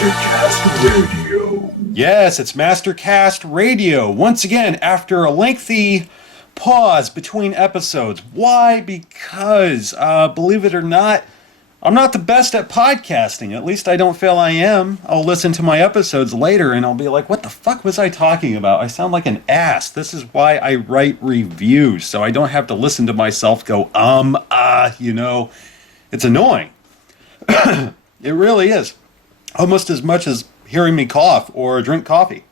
Mastercast Radio. Yes, it's Mastercast Radio. Once again, after a lengthy pause between episodes. Why? Because, believe it or not, I'm not the best at podcasting. At least I don't feel I am. I'll listen to my episodes later and I'll be like, what the fuck was I talking about? I sound like an ass. This is why I write reviews, so I don't have to listen to myself go, It's annoying. It really is. Almost as much as hearing me cough or drink coffee.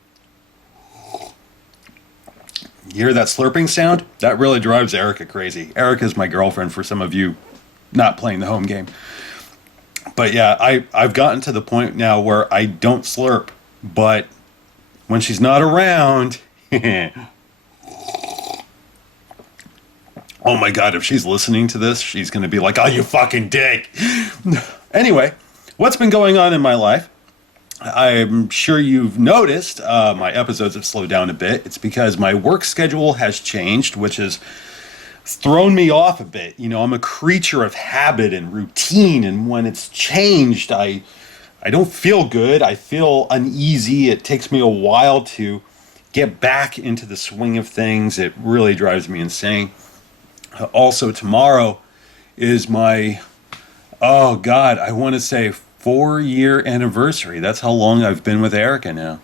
You hear that slurping sound? That really drives Erica crazy. Erica's my girlfriend, for some of you not playing the home game. But yeah, I've gotten to the point now where I don't slurp, but when she's not around, oh my god, if she's listening to this, she's going to be like, oh, you fucking dick. Anyway, what's been going on in my life? I'm sure you've noticed my episodes have slowed down a bit. It's because my work schedule has changed, which has thrown me off a bit. You know, I'm a creature of habit and routine, and when it's changed, I don't feel good. I feel uneasy. It takes me a while to get back into the swing of things. It really drives me insane. Also, tomorrow is my, oh God, I want to say 4-year anniversary. That's how long I've been with Erica now.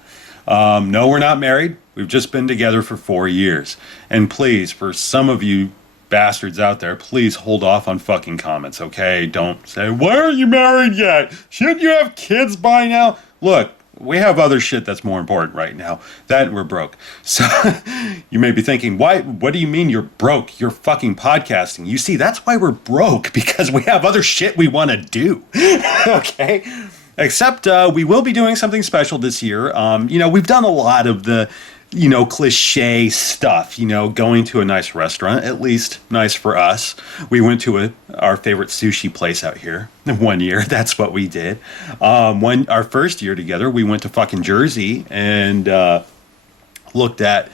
No, we're not married. We've just been together for 4 years. And please, for some of you bastards out there, please hold off on fucking comments, okay? Don't say, why aren't you married yet? Shouldn't you have kids by now? Look, we have other shit that's more important right now. That and we're broke. So you may be thinking, why? What do you mean you're broke? You're fucking podcasting. You see, that's why we're broke, because we have other shit we want to do. Okay? Except we will be doing something special this year. We've done a lot of the, cliche stuff, going to a nice restaurant, at least nice for us. We went to our favorite sushi place out here 1 year. That's what we did. Our first year together, we went to fucking Jersey and looked at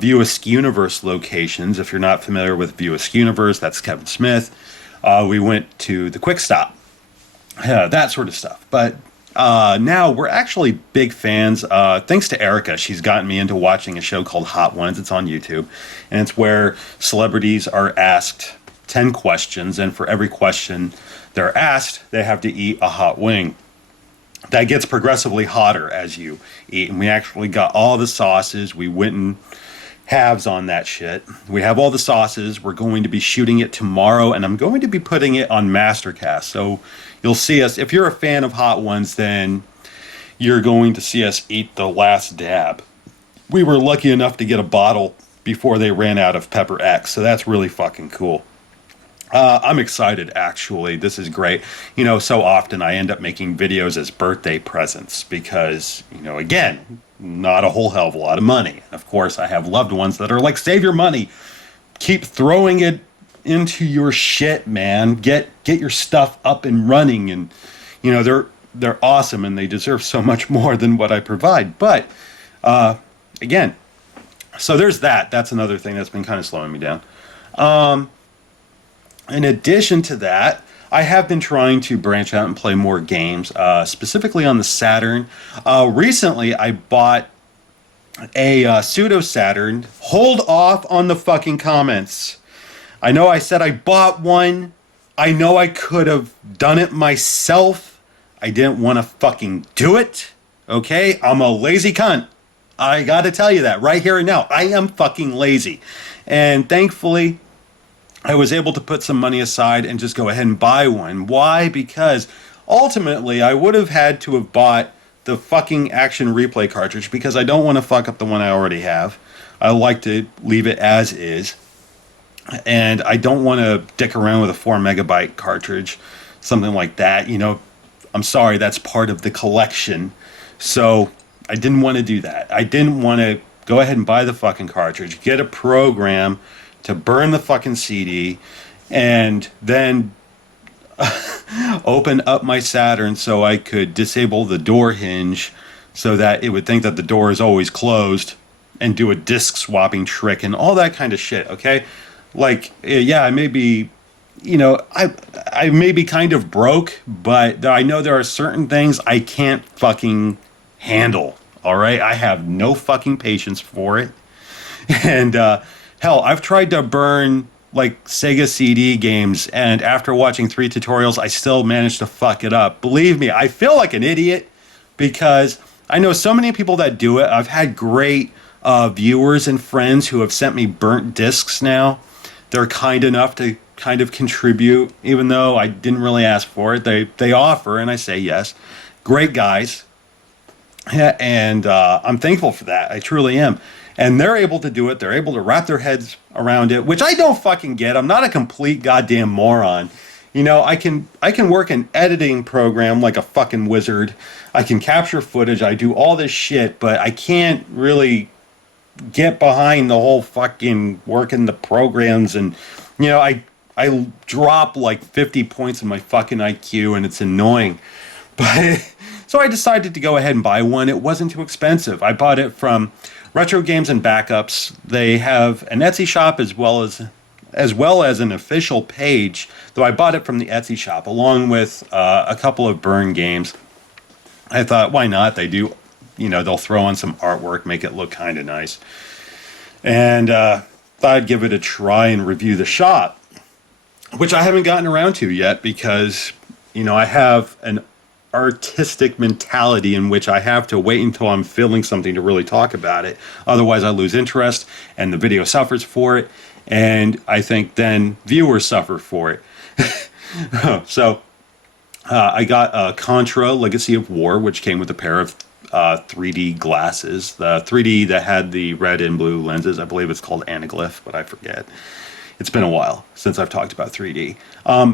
View Askewniverse locations. If you're not familiar with View Askewniverse, that's Kevin Smith. We went to the Quick Stop. That sort of stuff. But now we're actually big fans. Thanks to Erica, she's gotten me into watching a show called Hot Ones. It's on YouTube. And it's where celebrities are asked 10 questions. And for every question they're asked, they have to eat a hot wing. That gets progressively hotter as you eat. And we actually got all the sauces. We went in halves on that shit. We have all the sauces. We're going to be shooting it tomorrow. And I'm going to be putting it on Mastercast. So you'll see us, if you're a fan of Hot Ones, then you're going to see us eat the last dab. We were lucky enough to get a bottle before they ran out of Pepper X, so that's really fucking cool. I'm excited, actually. This is great. So often I end up making videos as birthday presents because, again, not a whole hell of a lot of money. Of course, I have loved ones that are like, save your money. Keep throwing it into your shit, man. Get your stuff up and running, and they're awesome and they deserve so much more than what I provide. But again, so there's that. That's another thing that's been kind of slowing me down. In addition to that, I have been trying to branch out and play more games, specifically on the Saturn. Recently, I bought a Pseudo Saturn. Hold off on the fucking comments. I know I said I bought one. I know I could have done it myself. I didn't want to fucking do it. Okay? I'm a lazy cunt. I gotta tell you that right here and now. I am fucking lazy. And thankfully, I was able to put some money aside and just go ahead and buy one. Why? Because ultimately, I would have had to have bought the fucking Action Replay cartridge because I don't want to fuck up the one I already have. I like to leave it as is. And I don't want to dick around with a 4 megabyte cartridge, something like that. I'm sorry, that's part of the collection. So I didn't want to do that. I didn't want to go ahead and buy the fucking cartridge, get a program to burn the fucking CD, and then open up my Saturn so I could disable the door hinge so that it would think that the door is always closed and do a disc swapping trick and all that kind of shit, okay? Like, yeah, I may be I may be kind of broke, but I know there are certain things I can't fucking handle. All right, I have no fucking patience for it. And hell, I've tried to burn like Sega CD games, and after watching 3 tutorials, I still managed to fuck it up. Believe me, I feel like an idiot because I know so many people that do it. I've had great viewers and friends who have sent me burnt discs now. They're kind enough to kind of contribute, even though I didn't really ask for it. They offer, and I say yes. Great guys. Yeah, and I'm thankful for that. I truly am. And they're able to do it. They're able to wrap their heads around it, which I don't fucking get. I'm not a complete goddamn moron. I can work an editing program like a fucking wizard. I can capture footage. I do all this shit, but I can't really get behind the whole fucking working the programs. And I drop like 50 points in my fucking IQ, and it's annoying. But so I decided to go ahead and buy one. It wasn't too expensive. I bought it from RetroGamesAndBackups. They have an Etsy shop as well as an official page, though I bought it from the Etsy shop along with a couple of burn games. I thought, why not? They do, they'll throw on some artwork, make it look kind of nice. And thought I'd give it a try and review the shop, which I haven't gotten around to yet because, I have an artistic mentality in which I have to wait until I'm feeling something to really talk about it. Otherwise, I lose interest and the video suffers for it. And I think then viewers suffer for it. So I got Contra Legacy of War, which came with a pair of 3D glasses. The 3D that had the red and blue lenses. I believe it's called Anaglyph, but I forget. It's been a while since I've talked about 3D.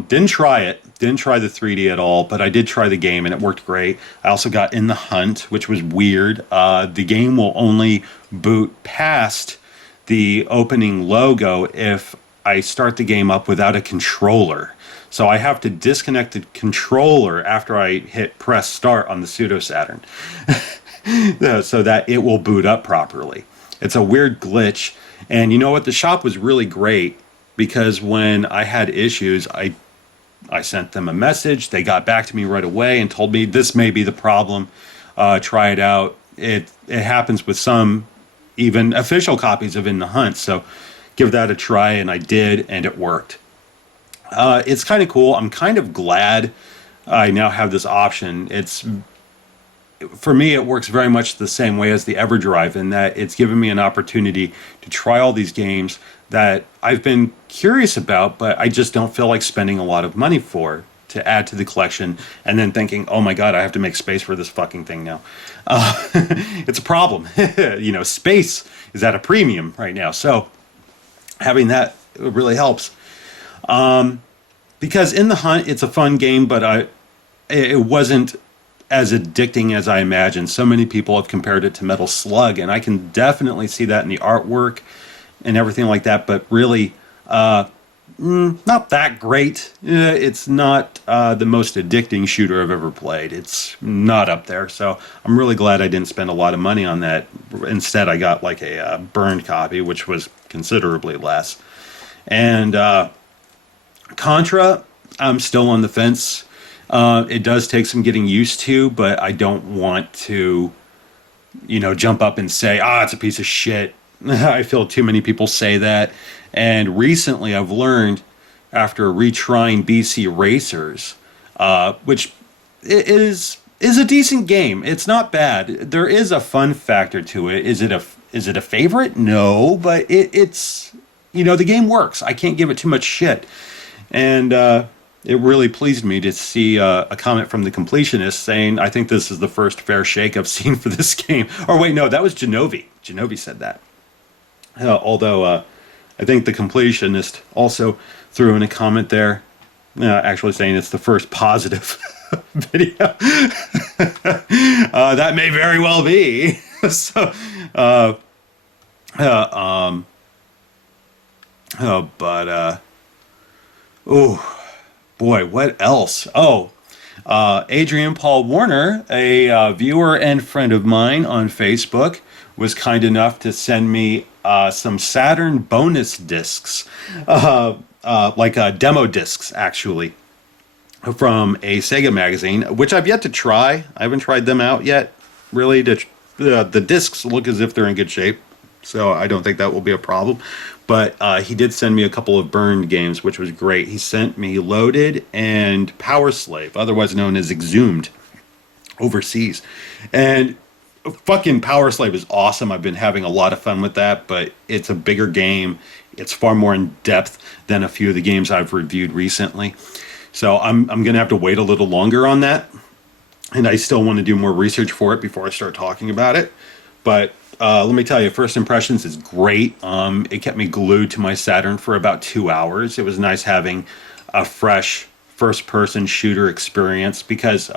Didn't try it. Didn't try the 3D at all, but I did try the game and it worked great. I also got In the Hunt, which was weird. The game will only boot past the opening logo if I start the game up without a controller. So I have to disconnect the controller after I hit press start on the Pseudo Saturn so that it will boot up properly. It's a weird glitch. And you know what? The shop was really great because when I had issues, I sent them a message. They got back to me right away and told me this may be the problem. Try it out. It happens with some even official copies of In the Hunt. So give that a try, and I did, and it worked. It's kind of cool. I'm kind of glad I now have this option. For me, it works very much the same way as the EverDrive in that it's given me an opportunity to try all these games that I've been curious about, but I just don't feel like spending a lot of money for to add to the collection and then thinking, oh my God, I have to make space for this fucking thing now. It's a problem. Space is at a premium right now. So having that really helps. Because In the Hunt, it's a fun game, but it wasn't as addicting as I imagined. So many people have compared it to Metal Slug, and I can definitely see that in the artwork and everything like that, but really not that great. It's not the most addicting shooter I've ever played. It's not up there, so I'm really glad I didn't spend a lot of money on that. Instead, I got like a burned copy, which was considerably less. And Contra, I'm still on the fence. It does take some getting used to, but I don't want to, jump up and say, it's a piece of shit. I feel too many people say that. And recently I've learned, after retrying BC Racers, which is a decent game. It's not bad. There is a fun factor to it. Is it a favorite? No, but it's the game works. I can't give it too much shit. And it really pleased me to see a comment from the completionist saying, I think this is the first fair shake I've seen for this game. Or wait, no, that was Jenovi. Jenovi said that. Although I think the completionist also threw in a comment there, actually saying it's the first positive video. That may very well be. So, boy, what else? Adrian Paul Warner, a viewer and friend of mine on Facebook, was kind enough to send me some Saturn bonus discs. demo discs, actually, from a Sega magazine, which I've yet to try. I haven't tried them out yet, really. The discs look as if they're in good shape, so I don't think that will be a problem. But he did send me a couple of burned games, which was great. He sent me Loaded and Power Slave, otherwise known as Exhumed, overseas. And fucking Power Slave is awesome. I've been having a lot of fun with that, but it's a bigger game. It's far more in depth than a few of the games I've reviewed recently. So I'm going to have to wait a little longer on that. And I still want to do more research for it before I start talking about it. But let me tell you, First Impressions is great. It kept me glued to my Saturn for about 2 hours. It was nice having a fresh first-person shooter experience because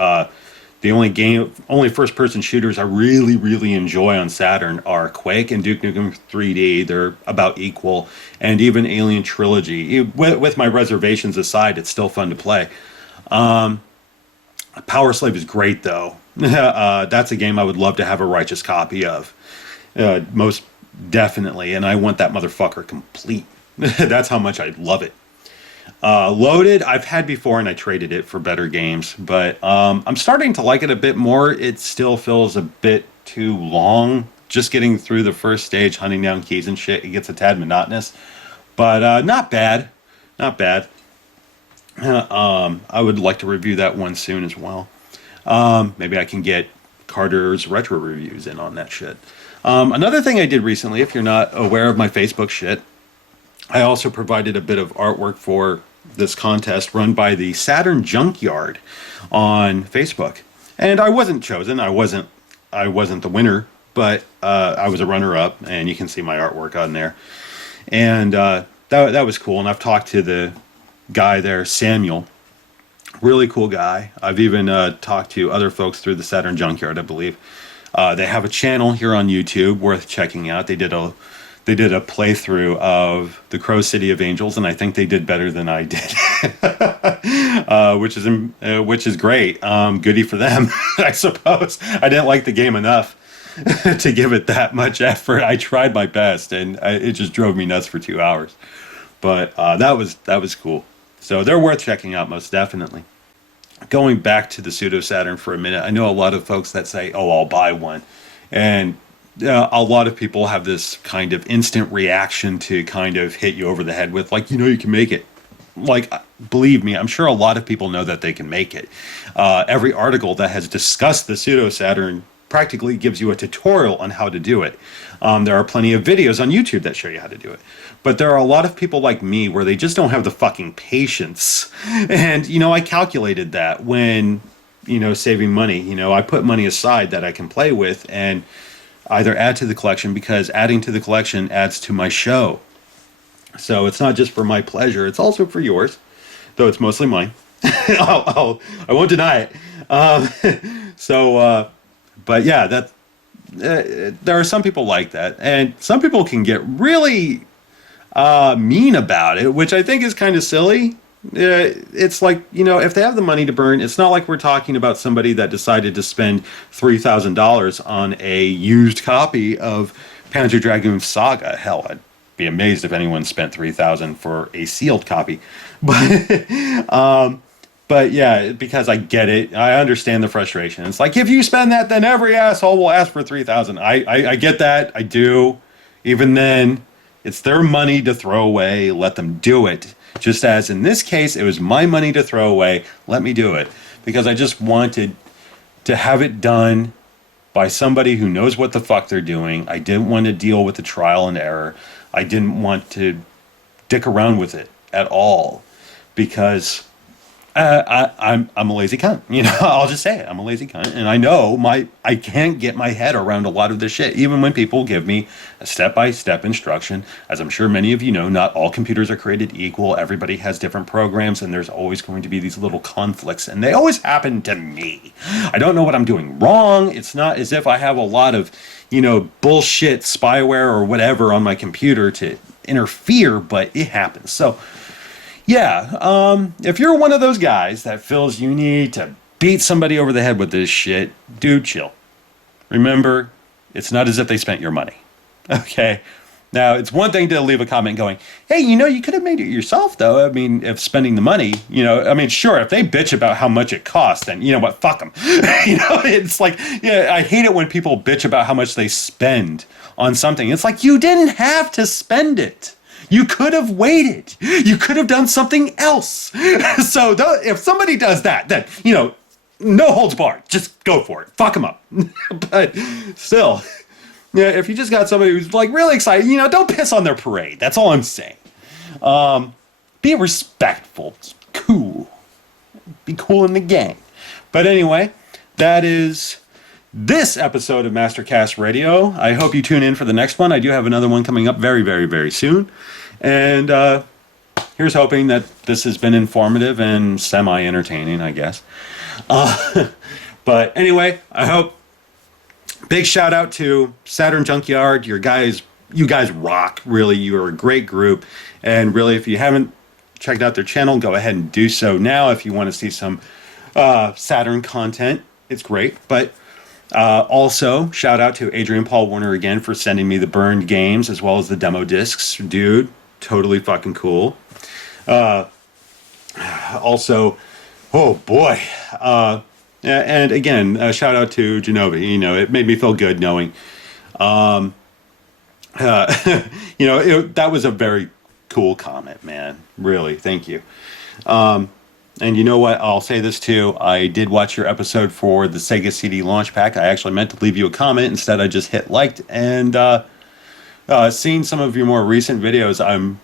the only first-person shooters I really, really enjoy on Saturn are Quake and Duke Nukem 3D. They're about equal. And even Alien Trilogy. With my reservations aside, it's still fun to play. Power Slave is great, though. That's a game I would love to have a righteous copy of. Most definitely. And I want that motherfucker complete. That's how much I love it. Loaded, I've had before and I traded it for better games. But I'm starting to like it a bit more. It still feels a bit too long. Just getting through the first stage, hunting down keys and shit, it gets a tad monotonous. But not bad. Not bad. I would like to review that one soon as well. Maybe I can get Carter's retro reviews in on that shit. Another thing I did recently, if you're not aware of my Facebook shit, I also provided a bit of artwork for this contest run by the Saturn Junkyard on Facebook. And I wasn't chosen. I wasn't the winner, but I was a runner-up, and you can see my artwork on there. And that was cool. And I've talked to the guy there, Samuel. Really cool guy. I've even talked to other folks through the Saturn Junkyard, I believe. They have a channel here on YouTube worth checking out. They did a playthrough of the Crow City of Angels, and I think they did better than I did, which is great. Goody for them, I suppose. I didn't like the game enough to give it that much effort. I tried my best, and it just drove me nuts for 2 hours. But that was cool. So they're worth checking out, most definitely. Going back to the Pseudo Saturn for a minute, I know a lot of folks that say, "Oh, I'll buy one," and a lot of people have this kind of instant reaction to kind of hit you over the head with, like, you can make it. Like, believe me, I'm sure a lot of people know that they can make it. Every article that has discussed the Pseudo Saturn practically gives you a tutorial on how to do it. There are plenty of videos on YouTube that show you how to do it. But there are a lot of people like me where they just don't have the fucking patience. And, I calculated that when, saving money. I put money aside that I can play with and either add to the collection, because adding to the collection adds to my show. So it's not just for my pleasure, it's also for yours, though it's mostly mine. I won't deny it. But yeah, there are some people like that, and some people can get really mean about it, which I think is kind of silly. It's like, if they have the money to burn, it's not like we're talking about somebody that decided to spend $3,000 on a used copy of Panzer Dragoon Saga. Hell, I'd be amazed if anyone spent $3,000 for a sealed copy. But yeah, because I get it. I understand the frustration. It's like, if you spend that, then every asshole will ask for $3,000. I get that. I do. Even then, it's their money to throw away. Let them do it. Just as in this case, it was my money to throw away. Let me do it. Because I just wanted to have it done by somebody who knows what the fuck they're doing. I didn't want to deal with the trial and error. I didn't want to dick around with it at all. Because I'm a lazy cunt. I'll just say it. I'm a lazy cunt. And I know I can't get my head around a lot of this shit. Even when people give me a step-by-step instruction, as I'm sure many of you know, not all computers are created equal. Everybody has different programs, and there's always going to be these little conflicts. And they always happen to me. I don't know what I'm doing wrong. It's not as if I have a lot of, bullshit spyware or whatever on my computer to interfere, but it happens. So, yeah, if you're one of those guys that feels you need to beat somebody over the head with this shit, dude, chill. Remember, it's not as if they spent your money. Okay? Now, it's one thing to leave a comment going, hey, you could have made it yourself, though. I mean, if spending the money, sure, if they bitch about how much it costs, then you know what, fuck them. It's like, yeah, I hate it when people bitch about how much they spend on something. It's like, you didn't have to spend it. You could have waited. You could have done something else. So if somebody does that, then, no holds barred. Just go for it. Fuck them up. But still, yeah, if you just got somebody who's like really excited, don't piss on their parade. That's all I'm saying. Be respectful. It's cool. Be cool in the gang. But anyway, that is this episode of Mastercast Radio. I hope you tune in for the next one. I do have another one coming up very, very, very soon. And here's hoping that this has been informative and semi-entertaining, I guess. But anyway, I hope. Big shout out to Saturn Junkyard. You guys rock. Really, you are a great group. And really, if you haven't checked out their channel, go ahead and do so now. If you want to see some Saturn content, it's great. But also, shout out to Adrian Paul Warner again for sending me the burned games as well as the demo discs. Dude, totally fucking cool. Also, oh boy. And again, shout out to Jenovi. It made me feel good knowing, that was a very cool comment, man. Really, thank you. And you know what? I'll say this too. I did watch your episode for the Sega CD launch pack. I actually meant to leave you a comment. Instead, I just hit liked. And seeing some of your more recent videos,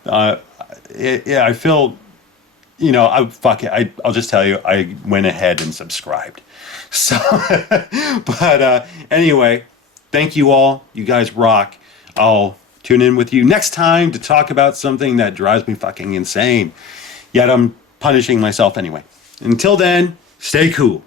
I feel. Fuck it. I'll just tell you, I went ahead and subscribed. So, but anyway, thank you all. You guys rock. I'll tune in with you next time to talk about something that drives me fucking insane. Yet I'm punishing myself anyway. Until then, stay cool.